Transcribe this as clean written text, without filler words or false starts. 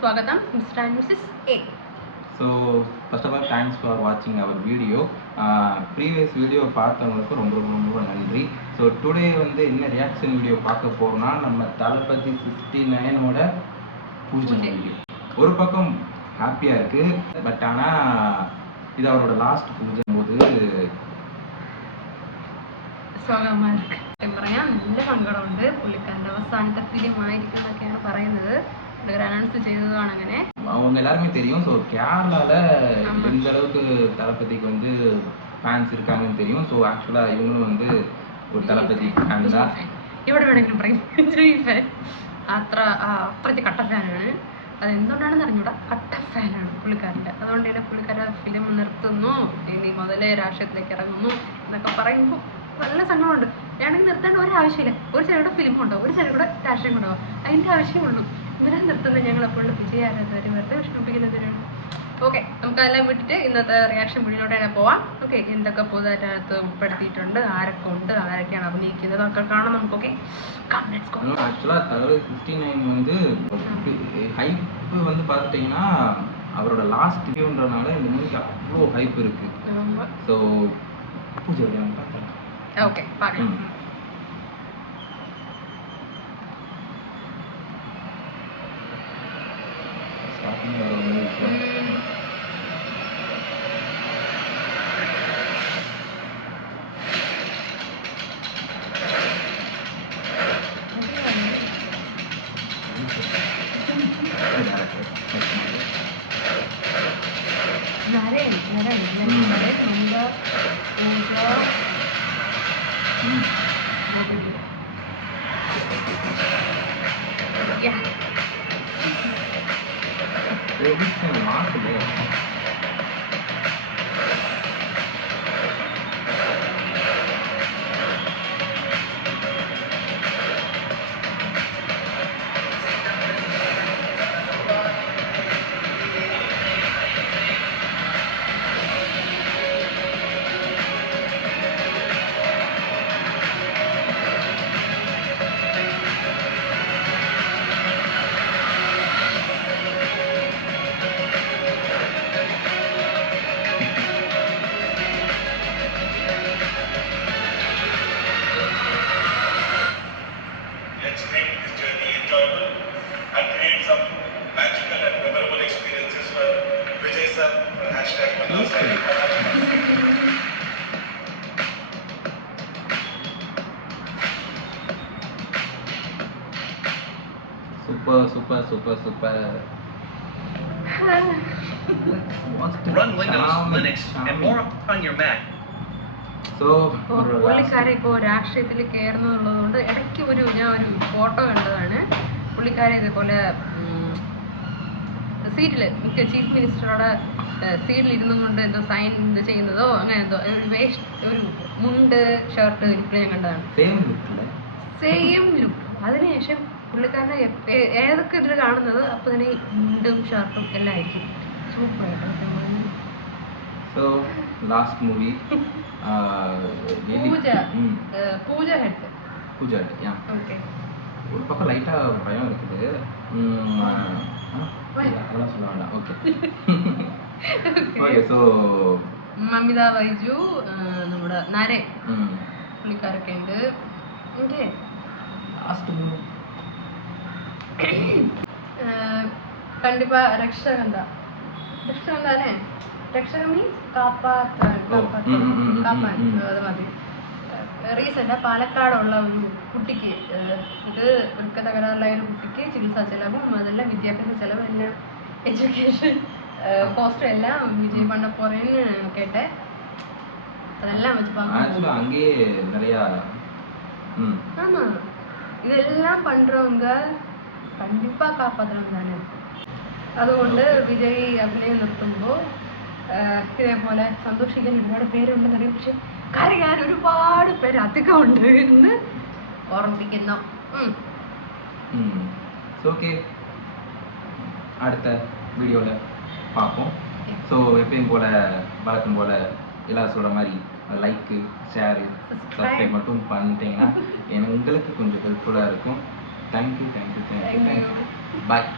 Swagatam, Mr. and Mrs. A. So, first of all, thanks for watching our video. Previous video பார்த்தவங்களுக்கு ரொம்ப நன்றி. So, today வந்து என்ன reaction video பார்க்க போறோம்னா நம்ம தளபதி 69 ஓட பூஜை வீடியோ. ஒரு பக்கம் ஹாப்பியா இருக்கு, பட் ஆனா இது அவரோட லாஸ்ட் பூஜை போது സ്വാഗതമാ ഇருக்கு. പറയാൻ നല്ല സങ്കടമുണ്ട്. പുള്ളിക്കാരൻ്റെ അവസാനത്തെ ഫിലിമായിരിക്കുന്നൊക്കെയാണ് പറയുന്നത്. അനൗൺസ് ചെയ്തതാണ് അങ്ങനെ. அவங்க எல்லாருமே தெரியும். ஸோ கேரளால எந்த அளவுக்கு தளபதிக்கு வந்து ഫാൻസ് இருக்காங்கன்னு தெரியும். ஸோ ஆக்சுவலா இவங்களும் வந்து ഒരു തളപതി ഫാൻ தான். ഇവിടെ വേണമെങ്കിലും പറയും ഫാൻ. അത്രയ്ക്ക് കട്ട ഫാനാണ്. അതെന്തുകൊണ്ടാണെന്ന് അറിഞ്ഞൂടാ, കട്ട ഫാനാണ് പുള്ളിക്കാരൻ്റെ. അതുകൊണ്ട് തന്നെ പുള്ളിക്കാരൻ ഫിലിം നിർത്തുന്നു, ഇനി മുതലേ രാഷ്ട്രീയത്തിലേക്ക് ഇറങ്ങുന്നു എന്നൊക്കെ പറയുമ്പോൾ നല്ല സങ്കടമുണ്ട്. വേണമെങ്കിൽ നിർത്തേണ്ട ഒരാവശ്യമില്ല. ഒരു സൈഡ് ഫിലിം ഉണ്ടാവും, ഒരു സൈഡ് കൂടെ രാഷ്ട്രീയം ഉണ്ടാവും. അതിൻ്റെ ആവശ്യമുള്ളൂ. ഇവരെ നിർത്തുന്നത് ഞങ്ങൾ എപ്പോഴും വിജയാരാധകർ വെറുതെ വിഷമിപ്പിക്കുന്നതിനാണ്. ഓക്കെ, നമുക്കതെല്ലാം വിട്ടിട്ട് ഇന്നത്തെ റിയാക്ഷൻ വീഡിയോയിലൂടെ തന്നെ പോവാം. ഓക്കെ, എന്തൊക്കെ പുതുതായിട്ട് അതിനകത്ത് ഉൾപ്പെടുത്തിയിട്ടുണ്ട്, ആരൊക്കെ ഉണ്ട്, ആരൊക്കെയാണ് അഭിനയിക്കുന്നത് ഒക്കെ കാണാം നമുക്ക്. ഓക്കെ, ஆக்சுவலாக தளபதி 69 வந்து ஹைப்பு வந்து பார்த்துட்டிங்கன்னா அவரோட லாஸ்ட் வீடியோன்றனால இந்த மூவிக்கு அவ்வளோ ஹைப் இருக்கு. ஸோ பூஜை பார்த்தேன். ஓகே, பார்க்கலாம். Let's make this journey enjoyable and create some magical and memorable experiences for Vijay sir. #Manoj. Super. Run Windows, Linux, and more on your Mac. പുള്ളിക്കാരെ ഇപ്പോൾ രാഷ്ട്രീയത്തിൽ കയറുന്നതുള്ളതുകൊണ്ട് ഇടയ്ക്ക് ഞാൻ ഒരു ഫോട്ടോ കണ്ടതാണ്. പുള്ളിക്കാരെ ഇതുപോലെ സീറ്റിൽ മിക്ക ചീഫ് മിനിസ്റ്ററുടെ സീറ്റിൽ ഇരുന്നും കൊണ്ട് എന്തോ സൈൻ ചെയ്യുന്നതോ അങ്ങനെ എന്തോ ഒരു മുണ്ട് ഷർട്ട് ഇപ്പോൾ ഞാൻ കണ്ടതാണ്. Same look. അതിനുശേഷം പുള്ളിക്കാരനെ ഏതൊക്കെ ഇതിൽ കാണുന്നത് അപ്പോൾ തന്നെ മുണ്ടും ഷർട്ടും എല്ലാം ആയിരിക്കും. സൂപ്പറായിട്ട്. So last movie Pooja Hegde. Yeah. Okay, ஒரு பக்கம் லைட்டா பயம் இருக்குது. அதெல்லாம் சொல்ல வேண்டாம். Okay. Okay. So Mamitha Baiju, നമ്മുടെ നരേ പുള്ളിക്കാരൊക്കെ ഉണ്ട്. ഓക്കെ, ലാസ്റ്റ് മൂവി കണ്ടിപ്പാ രക്ഷകന്ത അല്ലേ? രക്ഷക മീൻസ് കാപ്പാൻ. അത് മതി. റീസെൻ്റ് പാലക്കാടുള്ള ഒരു കുട്ടിക്ക് ഇത് വൃക്ക തകരാറുള്ള ഒരു കുട്ടിക്ക് ചികിത്സാ ചെലവും അതെല്ലാം വിദ്യാഭ്യാസ ചെലവ് എല്ലാം എഡ്യൂക്കേഷൻ കോസ്റ്റ് എല്ലാം വിജയ് பண்ண போறேன்னு கேட்டேன். அதெல்லாம் வச்சு பார்க்கணும். ஆமா, இதெல்லாம் பண்றவங்க கண்டிப்பா காப்பாற்றணும் தானே. അതുകൊണ്ട് വിജയ് അഭിനയം നിർത്തുമ്പോൾ ഇതേപോലെ സന്തോഷിക്കാൻ ഒരുപാട് പേരുണ്ടെന്നറിയാം. പക്ഷെ കരയാൻ ഒരുപാട് പേര് അധികം ഉണ്ട് എന്ന് ഓർമ്മിപ്പിക്കുന്നു. ஓகே, அடுத்த வீடியோவில் பார்ப்போம். ஸோ எப்பயும் போல் வழக்கம் போல் எல்லாரும் சொல்கிற மாதிரி லைக்கு, ஷேரு, சப்ஸ்கிரைப் மட்டும் பண்ணிட்டீங்கன்னா உங்களுக்கு கொஞ்சம் ஹெல்ப்ஃபுல்லாக இருக்கும். தேங்க்யூ. பாய்.